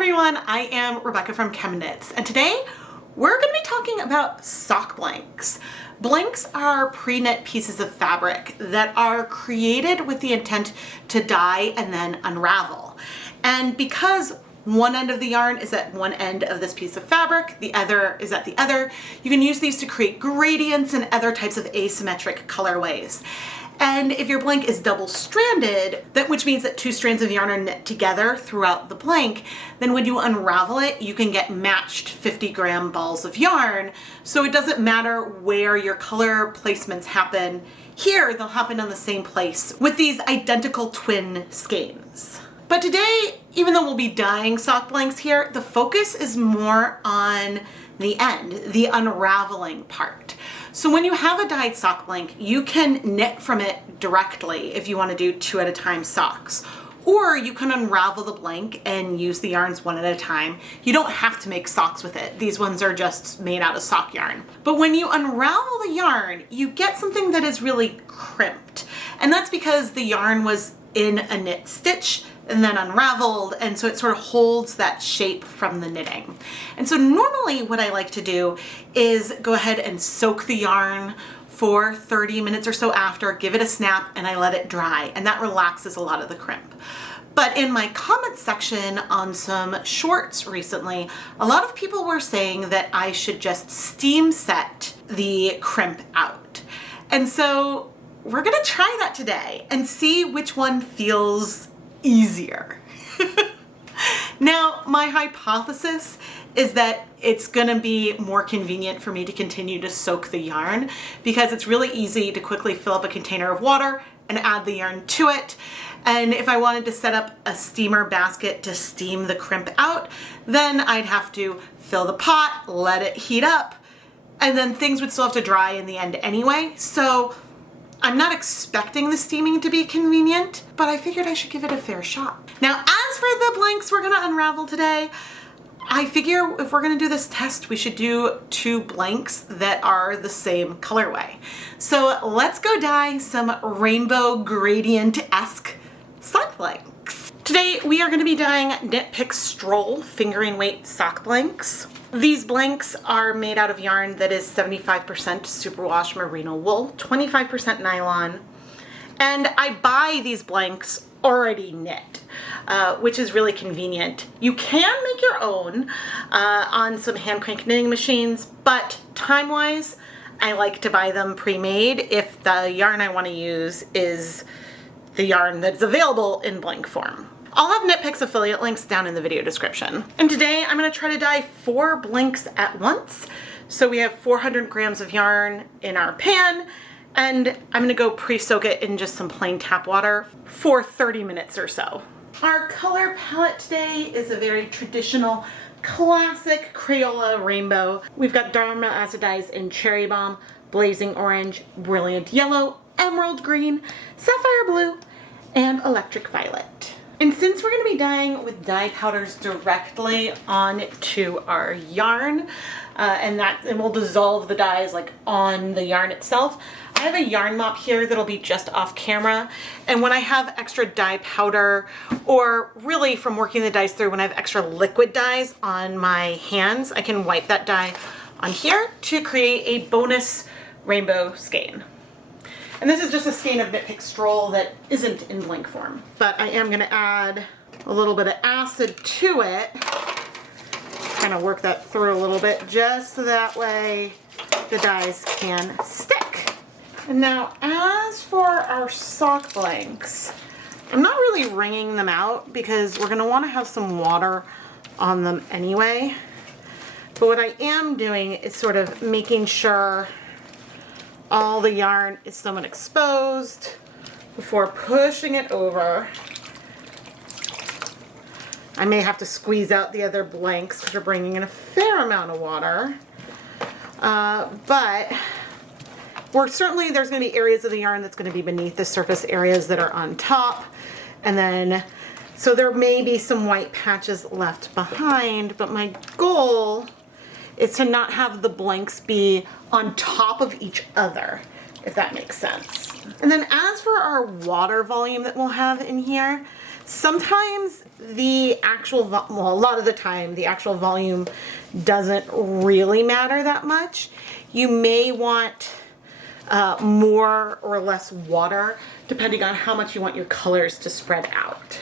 everyone, I am Rebecca from ChemKnits, and today we're going to be talking about sock blanks. Blanks are pre-knit pieces of fabric that are created with the intent to dye and then unravel. And because one end of the yarn is at one end of this piece of fabric, the other is at the other, you can use these to create gradients and other types of asymmetric colorways. And if your blank is double-stranded, which means that two strands of yarn are knit together throughout the blank, then when you unravel it, you can get matched 50-gram balls of yarn. So it doesn't matter where your color placements happen. Here, they'll happen in the same place with these identical twin skeins. But today, even though we'll be dyeing sock blanks here, the focus is more on the end, the unraveling part. So when you have a dyed sock blank, you can knit from it directly if you want to do 2 at a time socks. Or you can unravel the blank and use the yarns 1 at a time. You don't have to make socks with it. These ones are just made out of sock yarn. But when you unravel the yarn, you get something that is really crimped. And that's because the yarn was in a knit stitch and then unraveled, and so it sort of holds that shape from the knitting. And so normally what I like to do is go ahead and soak the yarn for 30 minutes or so after, give it a snap, and I let it dry, and that relaxes a lot of the crimp. But in my comments section on some shorts recently, a lot of people were saying that I should just steam set the crimp out. And so we're gonna try that today and see which one feels easier. Now, my hypothesis is that it's gonna be more convenient for me to continue to soak the yarn because it's really easy to quickly fill up a container of water and add the yarn to it. And if I wanted to set up a steamer basket to steam the crimp out, then I'd have to fill the pot, let it heat up, and then things would still have to dry in the end anyway. So I'm not expecting the steaming to be convenient, but I figured I should give it a fair shot. Now, as for the blanks we're gonna unravel today, I figure if we're gonna do this test, we should do 2 blanks that are the same colorway. So let's go dye some rainbow gradient-esque sock blanks. Today, we are gonna be dyeing Knit Pick Stroll fingering weight sock blanks. These blanks are made out of yarn that is 75% superwash merino wool, 25% nylon, and I buy these blanks already knit, which is really convenient. You can make your own on some hand crank knitting machines, but time-wise, I like to buy them pre-made if the yarn I want to use is the yarn that's available in blank form. I'll have Knit Pick's affiliate links down in the video description. And today I'm going to try to dye 4 blanks at once. So we have 400 grams of yarn in our pan, and I'm going to go pre-soak it in just some plain tap water for 30 minutes or so. Our color palette today is a very traditional, classic Crayola rainbow. We've got Dharma acid dyes in cherry bomb, blazing orange, brilliant yellow, emerald green, sapphire blue, and electric violet. And since we're going to be dyeing with dye powders directly onto our yarn, and we'll dissolve the dyes like on the yarn itself, I have a yarn mop here that'll be just off camera. And when I have extra dye powder, or really from working the dyes through, when I have extra liquid dyes on my hands, I can wipe that dye on here to create a bonus rainbow skein. And this is just a skein of Knit Pick Stroll that isn't in blank form. But I am gonna add a little bit of acid to it, kind of work that through a little bit, just so that way the dyes can stick. And now, as for our sock blanks, I'm not really wringing them out because we're gonna wanna have some water on them anyway. But what I am doing is sort of making sure all the yarn is somewhat exposed before pushing it over. I may have to squeeze out the other blanks because we're bringing in a fair amount of water. But there's going to be areas of the yarn that's going to be beneath the surface areas that are on top. And then, so there may be some white patches left behind, but my goal is to not have the blanks be on top of each other, if that makes sense. And then as for our water volume that we'll have in here, Sometimes the actual, well, a lot of the time, the actual volume doesn't really matter that much. You may want more or less water, depending on how much you want your colors to spread out.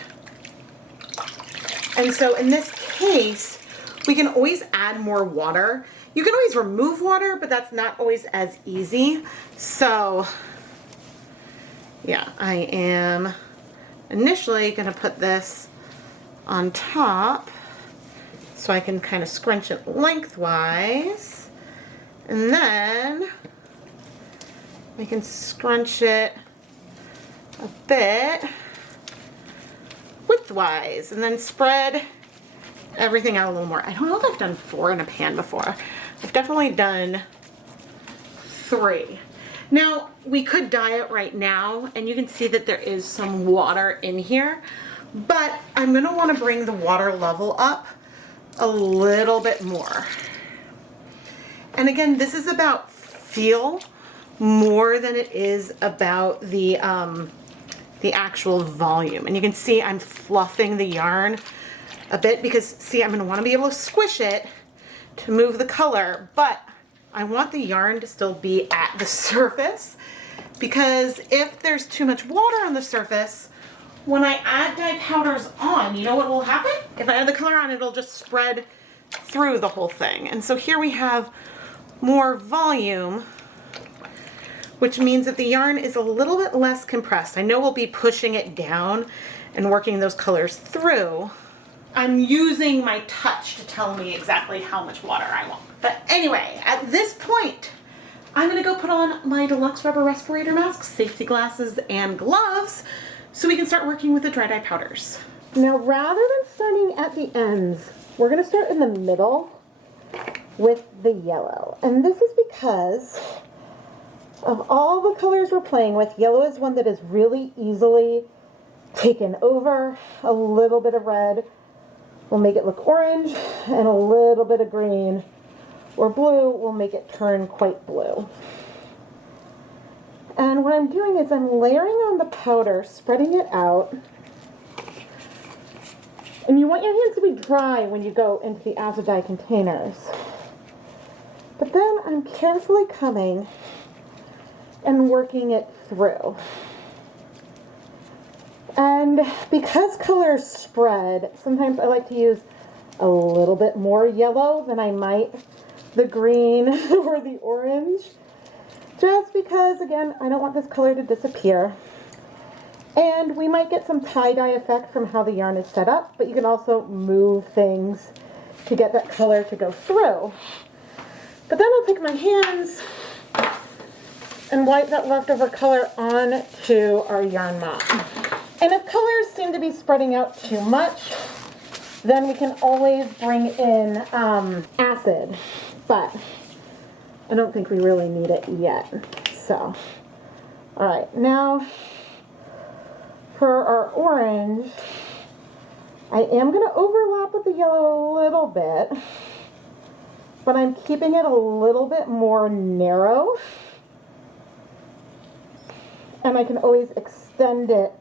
And so in this case, we can always add more water. You can always remove water, but that's not always as easy. So yeah, I am initially gonna put this on top so I can kind of scrunch it lengthwise. And then we can scrunch it a bit widthwise and then spread everything out a little more. I don't know if I've done 4 in a pan before. I've definitely done 3. Now, we could dye it right now, and you can see that there is some water in here, but I'm gonna wanna bring the water level up a little bit more. And again, this is about feel more than it is about the actual volume. And you can see I'm fluffing the yarn a bit because, see, I'm going to want to be able to squish it to move the color, but I want the yarn to still be at the surface, because if there's too much water on the surface, when I add dye powders on, you know what will happen? If I add the color on, it'll just spread through the whole thing. And so here we have more volume, which means that the yarn is a little bit less compressed. I know we'll be pushing it down and working those colors through. I'm using my touch to tell me exactly how much water I want. But anyway, at this point, I'm gonna go put on my deluxe rubber respirator mask, safety glasses, and gloves so we can start working with the dry dye powders. Now, rather than starting at the ends, we're gonna start in the middle with the yellow. And this is because of all the colors we're playing with, yellow is one that is really easily taken over. A little bit of red will make it look orange, and a little bit of green or blue will make it turn quite blue. And what I'm doing is I'm layering on the powder, spreading it out. And you want your hands to be dry when you go into the acid dye containers. But then I'm carefully coming and working it through. And because colors spread, sometimes I like to use a little bit more yellow than I might the green or the orange, just because, again, I don't want this color to disappear. And we might get some tie-dye effect from how the yarn is set up, but you can also move things to get that color to go through. But then I'll take my hands and wipe that leftover color onto our yarn mop. And if colors seem to be spreading out too much, then we can always bring in acid, but I don't think we really need it yet. So, all right, now for our orange, I am going to overlap with the yellow a little bit, but I'm keeping it a little bit more narrow, and I can always extend it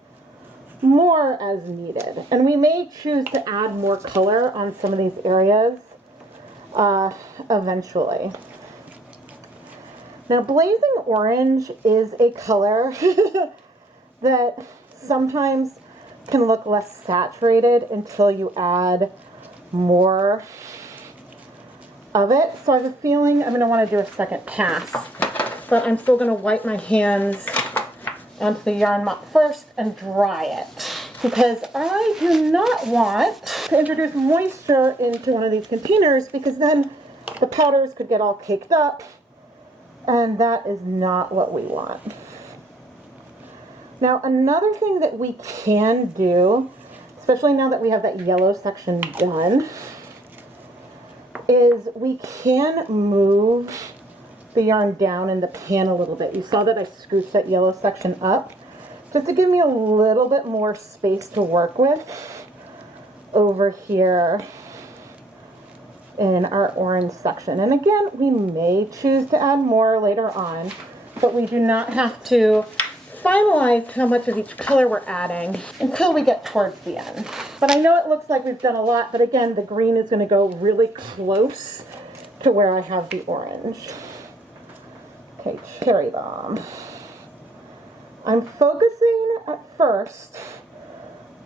more as needed. And we may choose to add more color on some of these areas eventually. Now, blazing orange is a color that sometimes can look less saturated until you add more of it. So I have a feeling I'm going to want to do a second pass, but I'm still going to wipe my hands onto the yarn mop first and dry it, because I do not want to introduce moisture into one of these containers, because then the powders could get all caked up, and that is not what we want. Now, another thing that we can do, especially now that we have that yellow section done, is we can move the yarn down in the pan a little bit. You saw that I scooped that yellow section up just to give me a little bit more space to work with over here in our orange section. And again, we may choose to add more later on, but we do not have to finalized how much of each color we're adding until we get towards the end. But I know it looks like we've done a lot, but again, the green is going to go really close to where I have the orange. Okay, cherry bomb. I'm focusing at first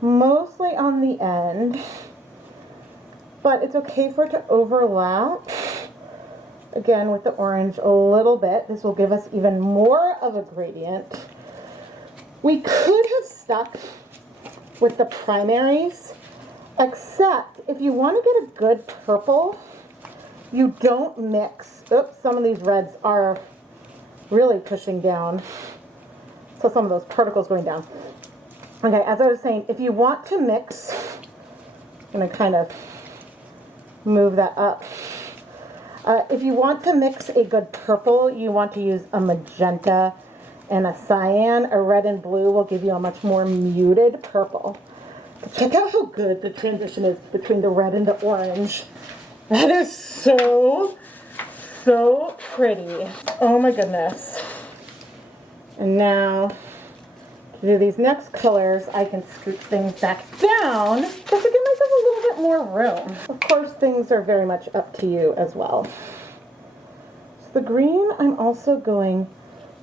mostly on the end, but it's okay for it to overlap. Again, with the orange a little bit. This will give us even more of a gradient. We could have stuck with the primaries, except if you want to get a good purple, you don't mix. Oops, some of these reds are really pushing down. So some of those particles going down. Okay, as I was saying, if you want to mix, I'm going to kind of move that up. If you want to mix a good purple, you want to use a magenta and a cyan. A red and blue will give you a much more muted purple. But check out how good the transition is between the red and the orange. That is so pretty. Oh my goodness. And now, to do these next colors, I can scoot things back down just to give myself a little bit more room. Of course, things are very much up to you as well. So the green, I'm also going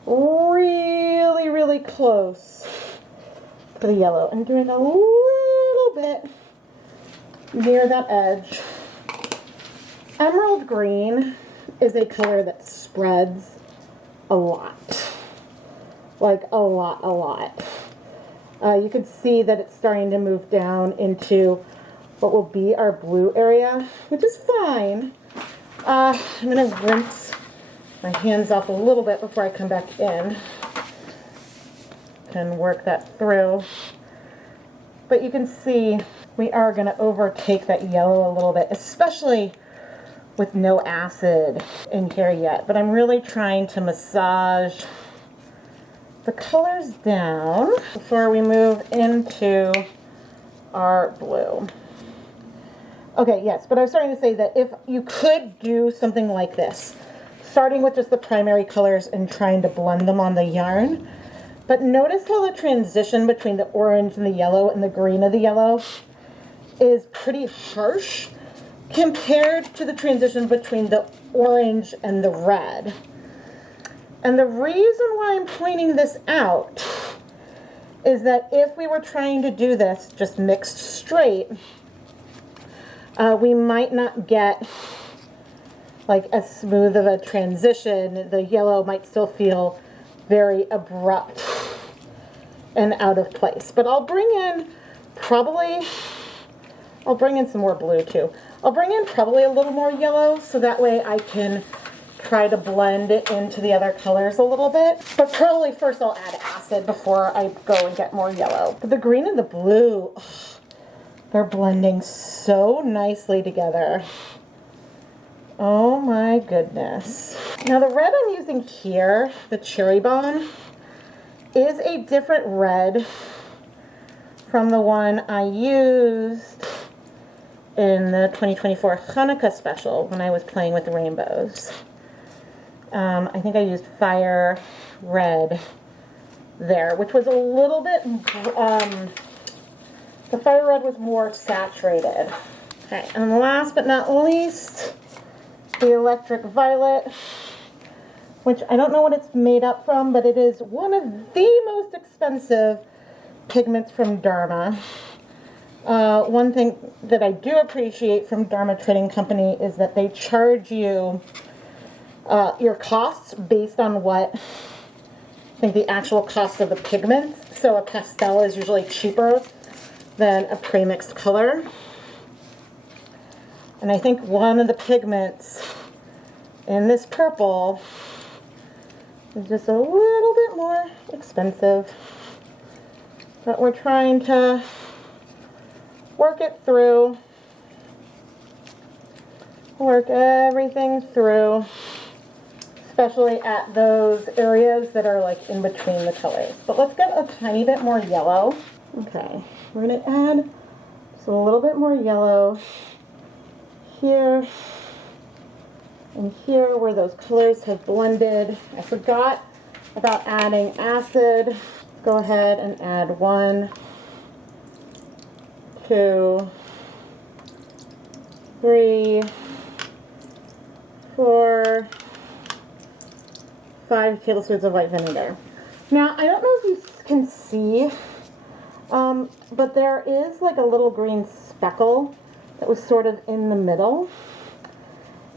really close to the yellow and doing a little bit near that edge. Emerald green is a color that spreads a lot. Like a lot. You can see that it's starting to move down into what will be our blue area, which is fine. I'm going to rinse my hands off a little bit before I come back in and work that through. But you can see we are going to overtake that yellow a little bit, especially with no acid in here yet. But I'm really trying to massage the colors down before we move into our blue. Okay, yes, but I was starting to say that if you could do something like this, starting with just the primary colors and trying to blend them on the yarn, but notice how the transition between the orange and the yellow and the green of the yellow is pretty harsh compared to the transition between the orange and the red. And the reason why I'm pointing this out is that if we were trying to do this just mixed straight, we might not get like as smooth of a transition. The yellow might still feel very abrupt and out of place. But I'll bring in some more blue too. I'll bring in probably a little more yellow so that way I can try to blend it into the other colors a little bit. But probably first I'll add acid before I go and get more yellow. But the green and the blue, they're blending so nicely together. Oh my goodness. Now the red I'm using here, the cherry bomb, is a different red from the one I used in the 2024 Hanukkah special when I was playing with the rainbows. I think I used fire red there, which was a little bit, the fire red was more saturated. Okay, and last but not least, the electric violet, which I don't know what it's made up from, but it is one of the most expensive pigments from Dharma. One thing that I do appreciate from Dharma Trading Company is that they charge you your costs based on what I think the actual cost of the pigment. So a pastel is usually cheaper than a pre-mixed color. And I think one of the pigments in this purple is just a little bit more expensive. But we're trying to work it through, work everything through, especially at those areas that are like in between the colors. But let's get a tiny bit more yellow. Okay, we're going to add just a little bit more yellow here and here where those colors have blended. I forgot about adding acid. go ahead and add 1, 2, 3, 4, 5 tablespoons of white vinegar. Now, I don't know if you can see, but there is like a little green speckle that was sort of in the middle.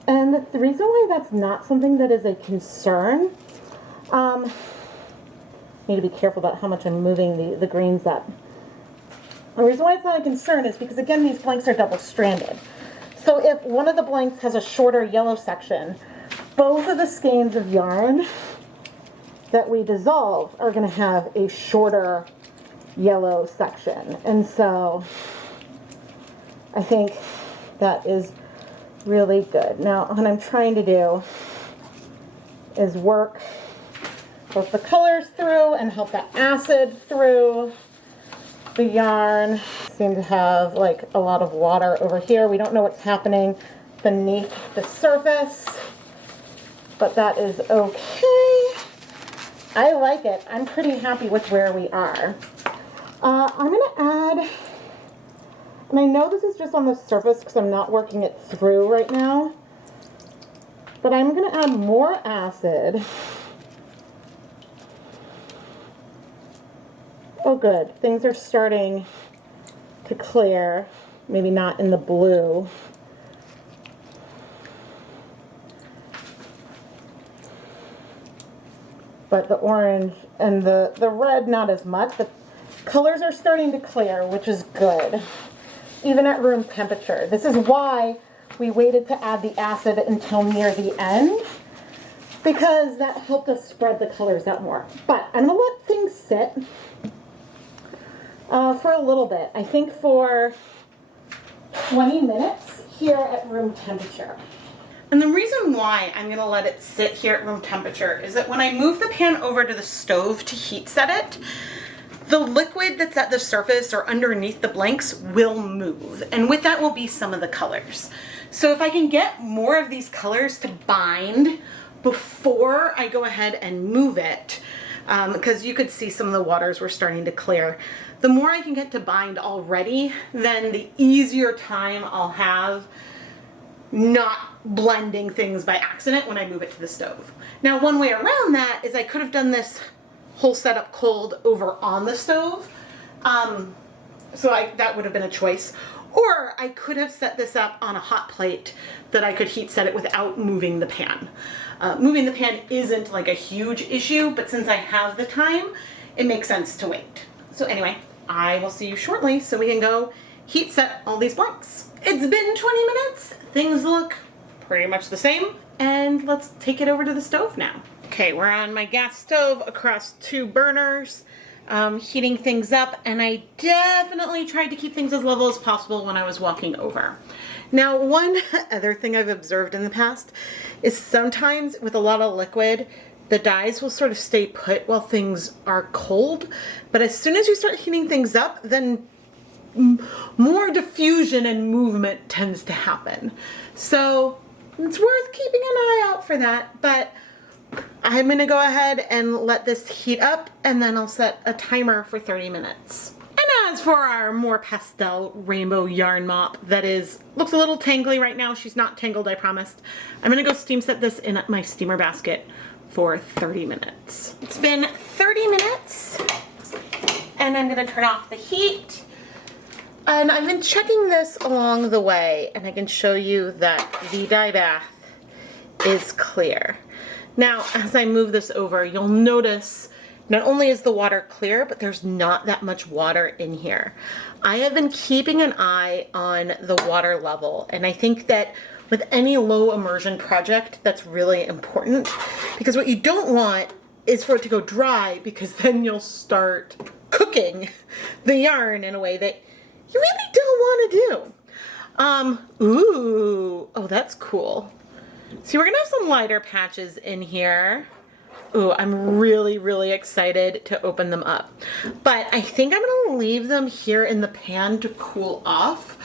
And the reason why that's not something that is a concern, need to be careful about how much I'm moving the greens up. The reason why it's not a concern is because, again, these blanks are double-stranded. So if one of the blanks has a shorter yellow section, both of the skeins of yarn that we dissolve are going to have a shorter yellow section. And so I think that is really good. Now, what I'm trying to do is work both the colors through and help that acid through the yarn. Seem to have like a lot of water over here. We don't know what's happening beneath the surface, but that is okay. I like it. I'm pretty happy with where we are. I'm going to add, and I know this is just on the surface because I'm not working it through right now, but I'm going to add more acid. Oh good, things are starting to clear, maybe not in the blue. But the orange and the red, not as much. The colors are starting to clear, which is good, even at room temperature. This is why we waited to add the acid until near the end, because that helped us spread the colors out more. But I'm going to let things sit for a little bit. I think for 20 minutes here at room temperature. And the reason why I'm going to let it sit here at room temperature is that when I move the pan over to the stove to heat set it, the liquid that's at the surface or underneath the blanks will move. And with that will be some of the colors. So if I can get more of these colors to bind before I go ahead and move it, because you could see some of the waters were starting to clear, the more I can get to bind already, then the easier time I'll have not blending things by accident when I move it to the stove. Now, one way around that is I could have done this whole setup cold over on the stove. That would have been a choice. Or I could have set this up on a hot plate that I could heat set it without moving the pan. Moving the pan isn't like a huge issue, but since I have the time, it makes sense to wait. So anyway, I will see you shortly so we can go heat set all these blanks. It's been 20 minutes. Things look pretty much the same, and let's take it over to the stove now. Okay, we're on my gas stove across 2 burners, heating things up, and I definitely tried to keep things as level as possible when I was walking over. Now, one other thing I've observed in the past is sometimes with a lot of liquid, the dyes will sort of stay put while things are cold, but as soon as you start heating things up, then more diffusion and movement tends to happen. So it's worth keeping an eye out for that, but I'm gonna go ahead and let this heat up, and then I'll set a timer for 30 minutes. And as for our more pastel rainbow yarn mop that looks a little tangly right now, she's not tangled, I promised. I'm gonna go steam set this in my steamer basket for 30 minutes. It's been 30 minutes, and I'm gonna turn off the heat. And I've been checking this along the way, and I can show you that the dye bath is clear. Now, as I move this over, you'll notice not only is the water clear, but there's not that much water in here. I have been keeping an eye on the water level, and I think that with any low immersion project, that's really important, because what you don't want is for it to go dry, because then you'll start cooking the yarn in a way that you really don't want to do. Ooh, oh, that's cool. See, we're gonna have some lighter patches in here. Ooh, I'm really, really excited to open them up. But I think I'm gonna leave them here in the pan to cool off,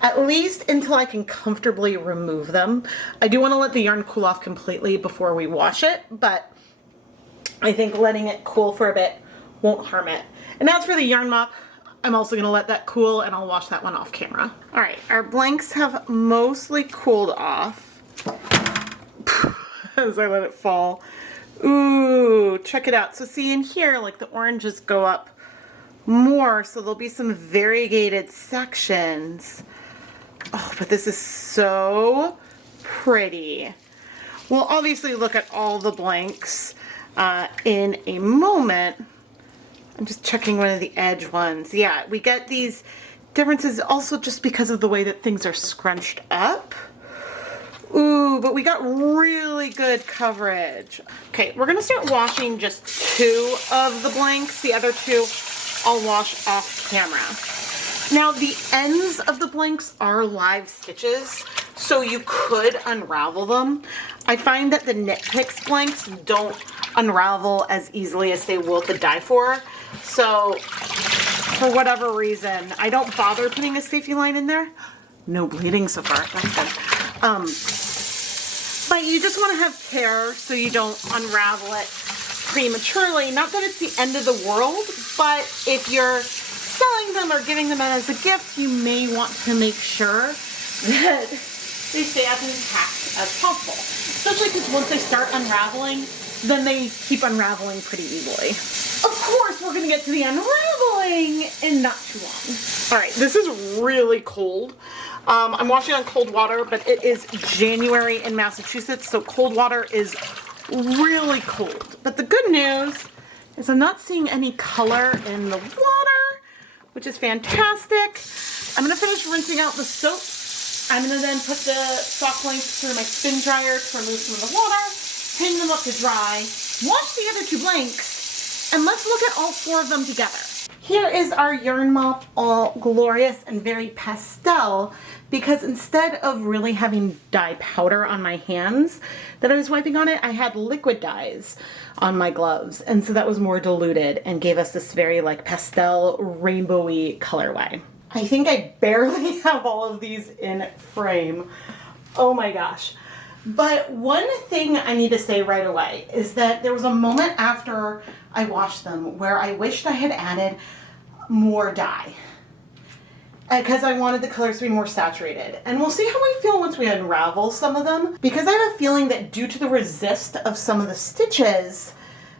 at least until I can comfortably remove them. I do wanna let the yarn cool off completely before we wash it, but I think letting it cool for a bit won't harm it. And as for the yarn mop, I'm also gonna let that cool and I'll wash that one off camera. All right, our blanks have mostly cooled off. As I let it fall. Ooh, check it out. So see in here, like the oranges go up more, so there'll be some variegated sections. Oh, but this is so pretty. We'll obviously look at all the blanks in a moment. I'm just checking one of the edge ones. Yeah, we get these differences also just because of the way that things are scrunched up. Ooh, but we got really good coverage. Okay, we're gonna start washing just 2 of the blanks. The other 2 I'll wash off camera. Now the ends of the blanks are live stitches, so you could unravel them. I find that the Knit Picks blanks don't unravel as easily as they will the dye for. So for whatever reason, I don't bother putting a safety line in there. No bleeding so far, that's good. But you just want to have care so you don't unravel it prematurely. Not that it's the end of the world, but if you're selling them or giving them as a gift, you may want to make sure that they stay as intact as possible. Especially because once they start unraveling, then they keep unraveling pretty easily. Of course, we're going to get to the unraveling in not too long. All right, this is really cold. I'm washing on cold water, but it is January in Massachusetts, so cold water is really cold. But the good news is I'm not seeing any color in the water, which is fantastic. I'm gonna finish rinsing out the soap. I'm gonna then put the sock blanks through my spin dryer to remove some of the water, hang them up to dry, wash the other 2 blanks, and let's look at all 4 of them together. Here is our yarn mop, all glorious and very pastel, because instead of really having dye powder on my hands that I was wiping on it, I had liquid dyes on my gloves. And so that was more diluted and gave us this very like pastel rainbowy colorway. I think I barely have all of these in frame. Oh my gosh. But one thing I need to say right away is that there was a moment after I washed them where I wished I had added more dye because I wanted the colors to be more saturated. And we'll see how we feel once we unravel some of them, because I have a feeling that due to the resist of some of the stitches,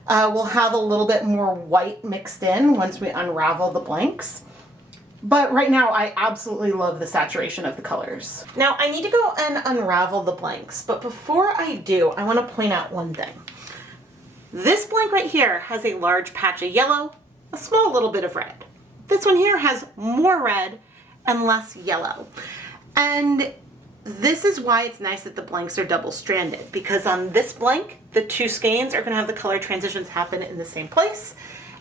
we'll have a little bit more white mixed in once we unravel the blanks. But right now, I absolutely love the saturation of the colors. Now, I need to go and unravel the blanks, but before I do, I want to point out one thing. This blank right here has a large patch of yellow, a small little bit of red. This one here has more red and less yellow. And this is why it's nice that the blanks are double-stranded, because on this blank, the 2 skeins are going to have the color transitions happen in the same place.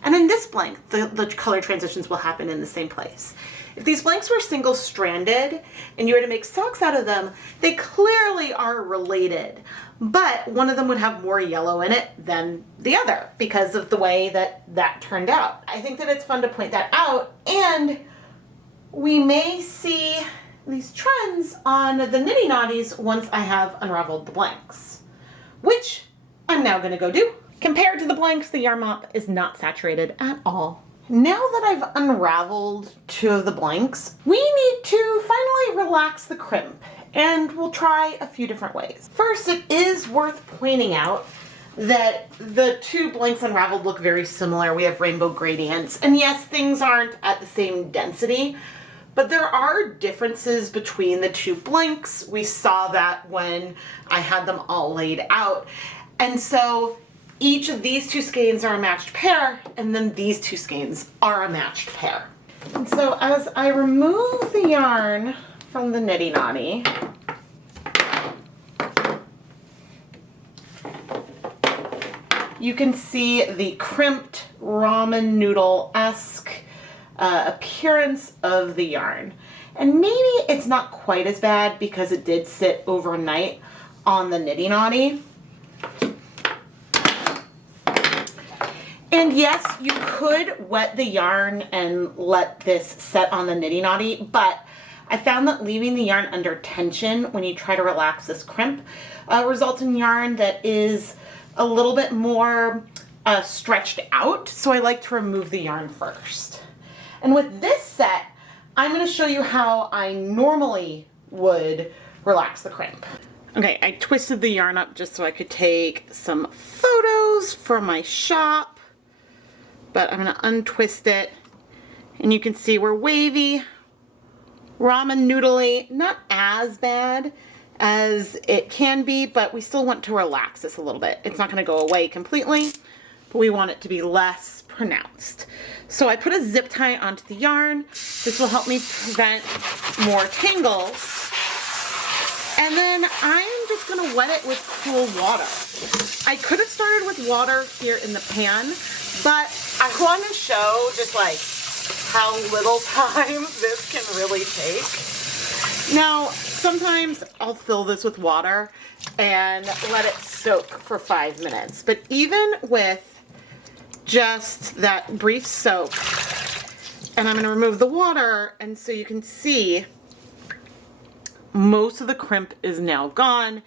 And in this blank, the color transitions will happen in the same place. If these blanks were single-stranded and you were to make socks out of them, they clearly are related. But one of them would have more yellow in it than the other because of the way that that turned out. I think that it's fun to point that out, and we may see these trends on the Knitty Naughties once I have unraveled the blanks, which I'm now gonna go do. Compared to the blanks, the yarn mop is not saturated at all. Now that I've unraveled 2 of the blanks, we need to finally relax the crimp, and we'll try a few different ways. First, it is worth pointing out that the 2 blanks unraveled look very similar. We have rainbow gradients, and yes, things aren't at the same density, but there are differences between the 2 blanks. We saw that when I had them all laid out. And so each of these 2 skeins are a matched pair, and then these 2 skeins are a matched pair. And so as I remove the yarn from the Knitty Naughty, you can see the crimped ramen noodle-esque appearance of the yarn. And maybe it's not quite as bad because it did sit overnight on the Knitty Naughty. And yes, you could wet the yarn and let this set on the Knitty Naughty, but I found that leaving the yarn under tension when you try to relax this crimp results in yarn that is a little bit more stretched out, so I like to remove the yarn first. And with this set, I'm going to show you how I normally would relax the crimp. Okay, I twisted the yarn up just so I could take some photos for my shop, but I'm going to untwist it, and you can see we're wavy, ramen noodly, not as bad as it can be, but we still want to relax this a little bit. It's not going to go away completely, but we want it to be less pronounced. So I put a zip tie onto the yarn. This will help me prevent more tangles. And then I'm just gonna wet it with cool water. I could have started with water here in the pan, but I want to show just like how little time this can really take. Now, sometimes I'll fill this with water and let it soak for 5 minutes, but even with just that brief soak, and I'm gonna remove the water, and so you can see most of the crimp is now gone.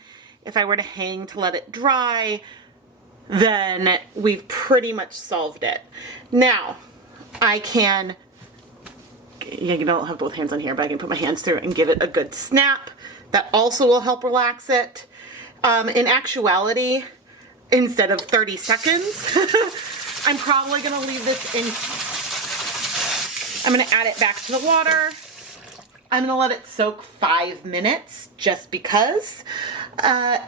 If I were to hang to let it dry, then we've pretty much solved it. Now, I can, you don't have both hands on here, but I can put my hands through and give it a good snap. That also will help relax it. In actuality, instead of 30 seconds, I'm probably gonna leave this in. I'm gonna add it back to the water. I'm gonna let it soak 5 minutes just because, and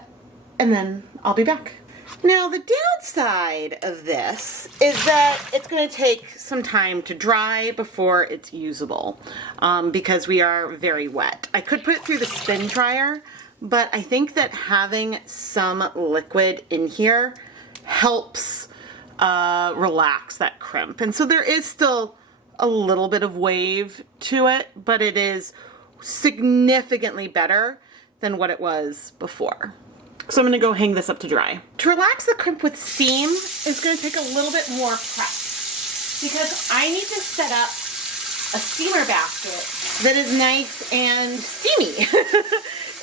then I'll be back. Now the downside of this is that it's gonna take some time to dry before it's usable, because we are very wet. I could put it through the spin dryer, but I think that having some liquid in here helps relax that crimp. And so there is still a little bit of wave to it, but it is significantly better than what it was before. So I'm gonna go hang this up to dry. To relax the crimp with steam is gonna take a little bit more prep because I need to set up a steamer basket that is nice and steamy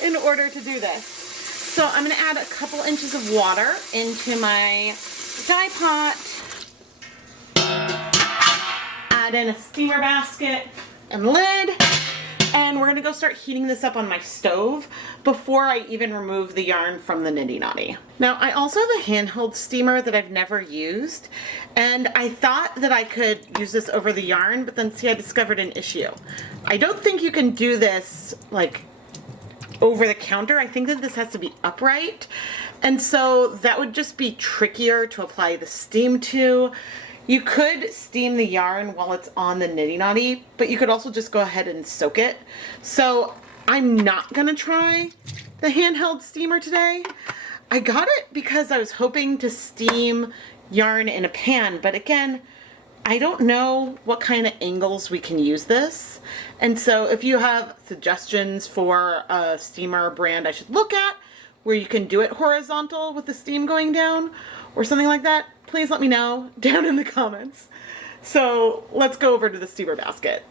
in order to do this. So I'm gonna add a couple inches of water into my dye pot, add in a steamer basket and lid, and we're gonna go start heating this up on my stove before I even remove the yarn from the niddy noddy. Now I also have a handheld steamer that I've never used, and I thought that I could use this over the yarn, but then see I discovered an issue. I don't think you can do this like over the counter. I think that this has to be upright, and so that would just be trickier to apply the steam to. You could steam the yarn while it's on the niddy noddy, but you could also just go ahead and soak it. So I'm not gonna try the handheld steamer today. I got it because I was hoping to steam yarn in a pan, but again, I don't know what kind of angles we can use this. And so if you have suggestions for a steamer brand I should look at where you can do it horizontal with the steam going down or something like that, please let me know down in the comments. So let's go over to the steamer basket.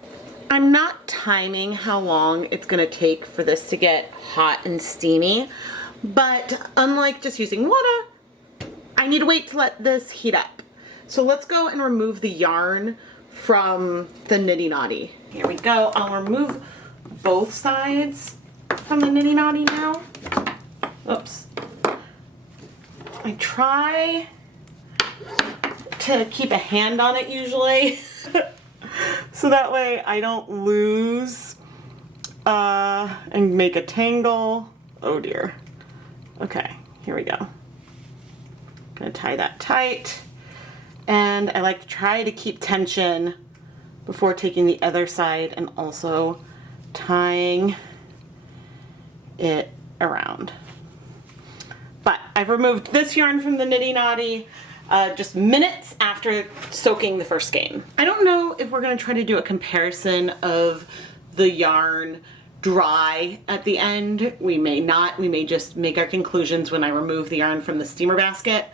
I'm not timing how long it's gonna take for this to get hot and steamy, but unlike just using water, I need to wait to let this heat up. So let's go and remove the yarn from the niddy noddy. Here we go. I'll remove both sides from the niddy noddy now. Oops. I try to keep a hand on it usually so that way I don't lose and make a tangle. Oh dear. Okay, here we go. Gonna tie that tight, and I like to try to keep tension before taking the other side and also tying it around. But I've removed this yarn from the niddy noddy just minutes after soaking the first skein. I don't know if we're gonna try to do a comparison of the yarn dry at the end. We may not. We may just make our conclusions when I remove the yarn from the steamer basket.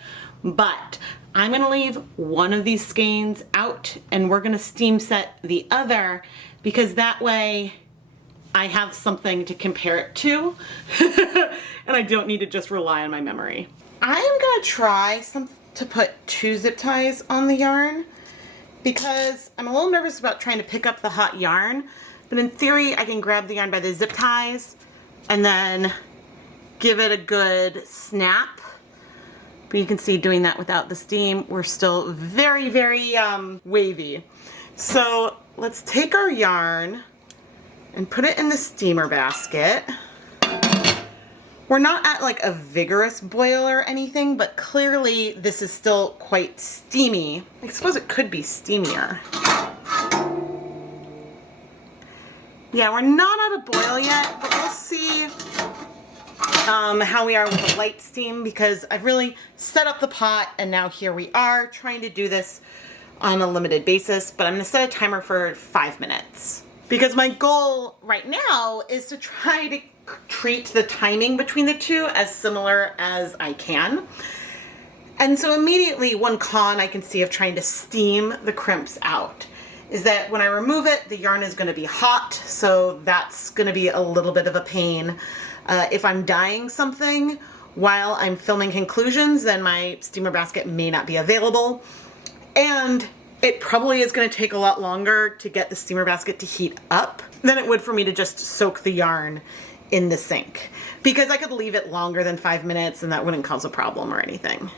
But I'm gonna leave one of these skeins out and we're gonna steam set the other, because that way I have something to compare it to and I don't need to just rely on my memory. I am gonna try to put 2 zip ties on the yarn because I'm a little nervous about trying to pick up the hot yarn, but in theory I can grab the yarn by the zip ties and then give it a good snap. But you can see doing that without the steam, we're still very, very wavy. So let's take our yarn and put it in the steamer basket. We're not at like a vigorous boil or anything, but clearly this is still quite steamy. I suppose it could be steamier. Yeah, we're not at a boil yet, but we'll see how we are with the light steam because I've really set up the pot and now here we are trying to do this on a limited basis, but I'm gonna set a timer for 5 minutes because my goal right now is to try to treat the timing between the two as similar as I can. And so immediately one con I can see of trying to steam the crimps out is that when I remove it, the yarn is gonna be hot, so that's gonna be a little bit of a pain. If I'm dyeing something while I'm filming conclusions, then my steamer basket may not be available. And it probably is gonna take a lot longer to get the steamer basket to heat up than it would for me to just soak the yarn in the sink, because I could leave it longer than 5 minutes and that wouldn't cause a problem or anything.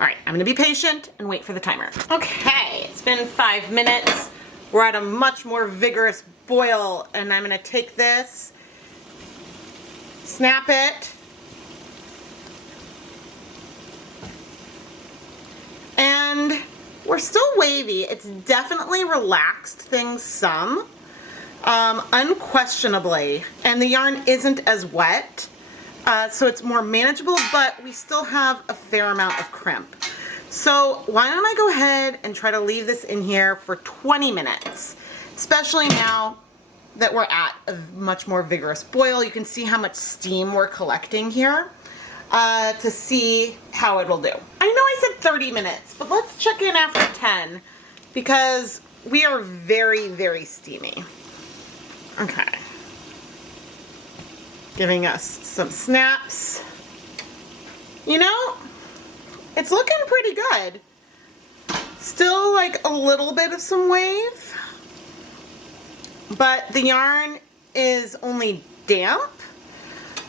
All right, I'm gonna be patient and wait for the timer. Okay, it's been 5 minutes. We're at a much more vigorous boil and I'm gonna take this, snap it, and we're still wavy. It's definitely relaxed things some. Unquestionably, and the yarn isn't as wet, so it's more manageable, but we still have a fair amount of crimp. So why don't I go ahead and try to leave this in here for 20 minutes, especially now that we're at a much more vigorous boil. You can see how much steam we're collecting here to see how it'll do. I know I said 30 minutes, but let's check in after 10 because we are very, very steamy. Okay, giving us some snaps. You know, it's looking pretty good. Still like a little bit of some wave, but the yarn is only damp.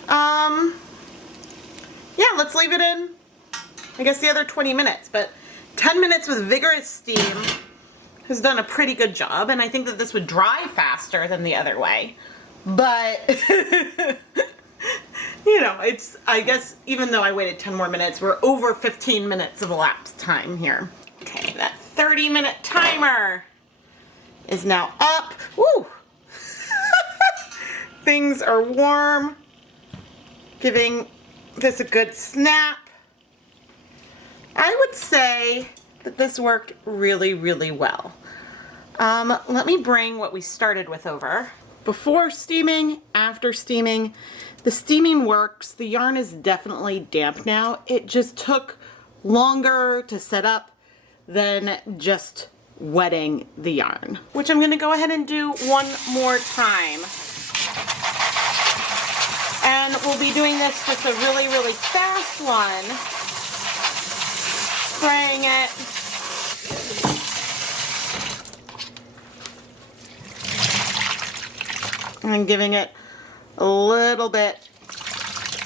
Yeah, let's leave it in, I guess, the other 20 minutes, but 10 minutes with vigorous steam has done a pretty good job, and I think that this would dry faster than the other way, but you know, it's, I guess even though I waited 10 more minutes, we're over 15 minutes of elapsed time here. Okay, that 30-minute timer is now up. Woo! Things are warm, giving this a good snap. I would say that this worked really, really well. Let me bring what we started with over. Before steaming, after steaming, the steaming works. The yarn is definitely damp now. It just took longer to set up than just wetting the yarn, which I'm gonna go ahead and do one more time. And we'll be doing this just a really, really fast one. Spraying it. And giving it a little bit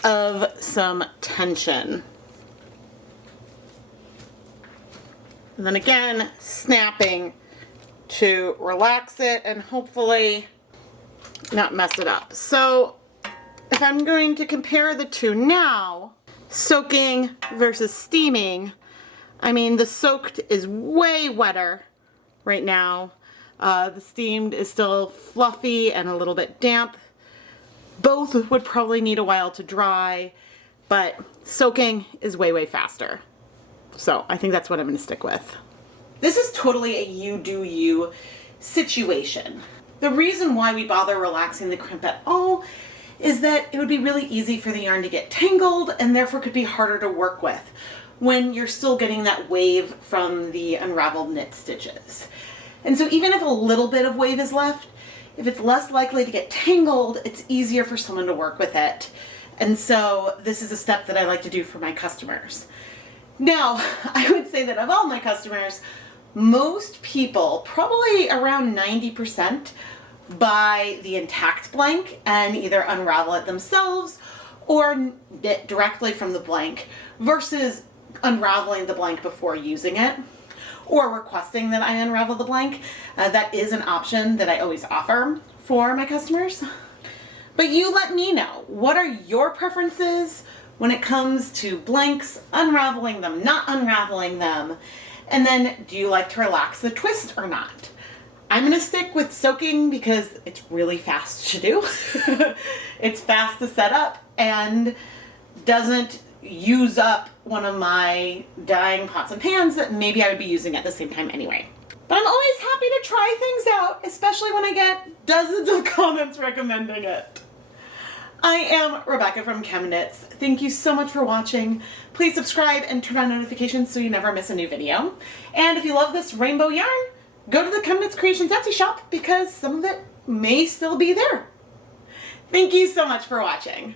of some tension. And then again, snapping to relax it and hopefully not mess it up. So if I'm going to compare the two now, soaking versus steaming, I mean, the soaked is way wetter right now. The steamed is still fluffy and a little bit damp. Both would probably need a while to dry, but soaking is way, way faster. So I think that's what I'm going to stick with. This is totally a you do you situation. The reason why we bother relaxing the crimp at all is that it would be really easy for the yarn to get tangled and therefore could be harder to work with when you're still getting that wave from the unraveled knit stitches. And so even if a little bit of wave is left, if it's less likely to get tangled, it's easier for someone to work with it. And so this is a step that I like to do for my customers. Now, I would say that of all my customers, most people, probably around 90%, buy the intact blank and either unravel it themselves or knit directly from the blank versus unraveling the blank before using it or requesting that I unravel the blank. That is an option that I always offer for my customers. But you let me know, what are your preferences when it comes to blanks, unraveling them, not unraveling them? And then, do you like to relax the twist or not? I'm gonna stick with soaking because it's really fast to do. It's fast to set up and doesn't use up one of my dyeing pots and pans that maybe I would be using at the same time anyway. But I'm always happy to try things out, especially when I get dozens of comments recommending it. I am Rebecca from ChemKnits. Thank you so much for watching. Please subscribe and turn on notifications so you never miss a new video. And if you love this rainbow yarn, go to the ChemKnits Creations Etsy shop because some of it may still be there. Thank you so much for watching.